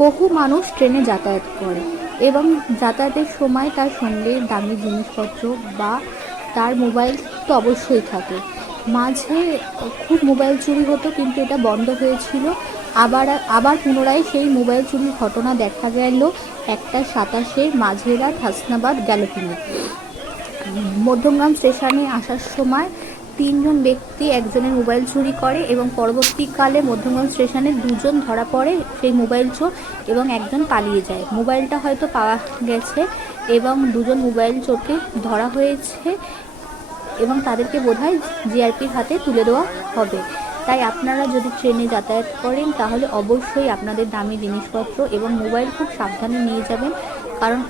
বহু মানুষ ট্রেনে যাতায়াত করে এবং যাতায়াতের সময় তার সঙ্গে দামি জিনিসপত্র বা তার মোবাইল তো অবশ্যই থাকে। মাঝে খুব মোবাইল চুরি হতো কিন্তু এটা বন্ধ হয়েছিল। আবার আবার পুনরায় সেই মোবাইল চুরির ঘটনা দেখা গেল একটা সাতাশে মাঝেরাত হাসনাবাদ গ্যালোপিনে মধ্যমগ্রাম স্টেশনে আসার সময় তিনজন ব্যক্তি একজনের মোবাইল চুরি করে এবং পরবর্তীকালে মধ্যমগ্রাম স্টেশনে দুজন ধরা পড়ে সেই মোবাইল চোর এবং একজন পালিয়ে যায়। মোবাইলটা হয়তো পাওয়া গেছে এবং দুজন মোবাইল চোরকে ধরা হয়েছে এবং তাদেরকে বোধহয় জিআরপির হাতে তুলে দেওয়া হবে। তাই আপনারা যদি ট্রেনে যাতায়াত করেন, তাহলে অবশ্যই আপনাদের দামি জিনিসপত্র এবং মোবাইল খুব সাবধানে নিয়ে যাবেন, কারণ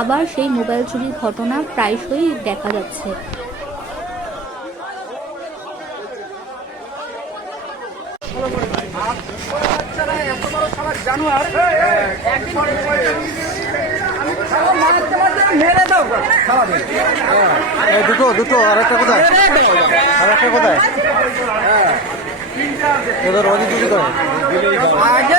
আবার সেই মোবাইল চুরির ঘটনা প্রায়শই দেখা যাচ্ছে। দুটো দুটো আর একটা কোথায়? আর একটা কোথায় ওদের রোজই দুটো আগে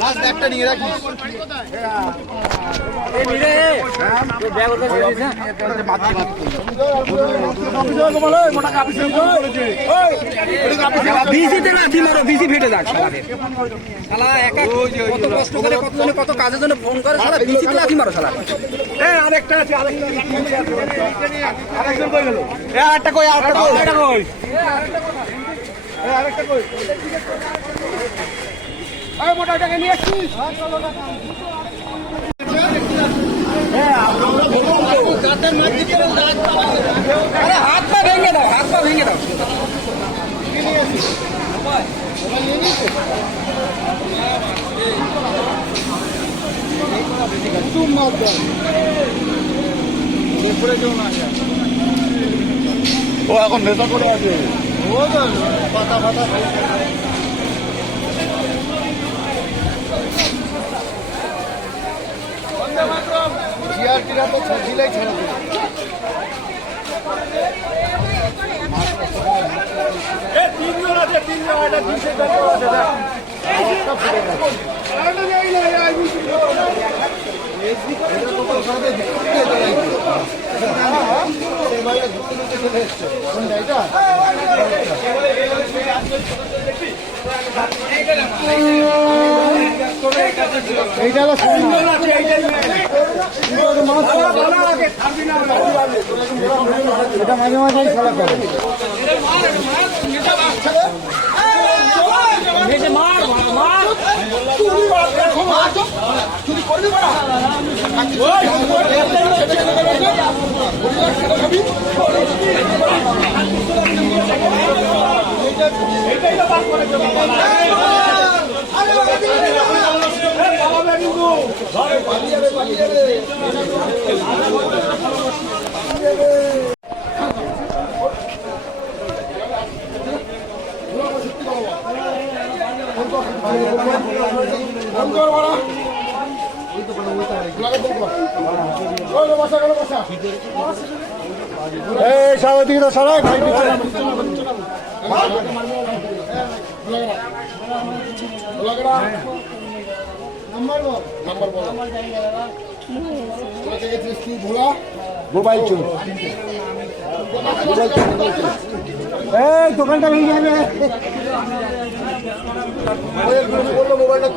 করে একটা নিয়ে রাখিস। বিসি ফেটে যাক শালা একা কত কষ্ট করে কত জনে কত কাজের জন্য ফোন করে শালা বিসিতে লাথি মারো শালা। এই আরেকটা আছে আরেকটা আরেকজন কই গেল? এ আরেকটা কই আরেকটা কই? আরেকটা কই? এ আরেকটা কই? এই মোটাটাকে নিয়ে আসছিস? আরে হাত পা ভেঙে দাও, হাত ভেঙে দাও। ও এখন নেশা করে আছে। ও পাতা পাতা। জিআরটিরা তো দিলেই ছাড়া তিনজন আছে তিনজন এটা দিশে দেখো আছে দেখ। এটা মাঝে মাঝেই খেলা করে চুরি করবি বড়া এইটাই তো বাদ করে দেবো আরে বাবা কিন্তু এই সারা দিকে সারা ভাই মোবাইল চুর। এই দোকানটা ভেঙে যাবে। মোবাইলটা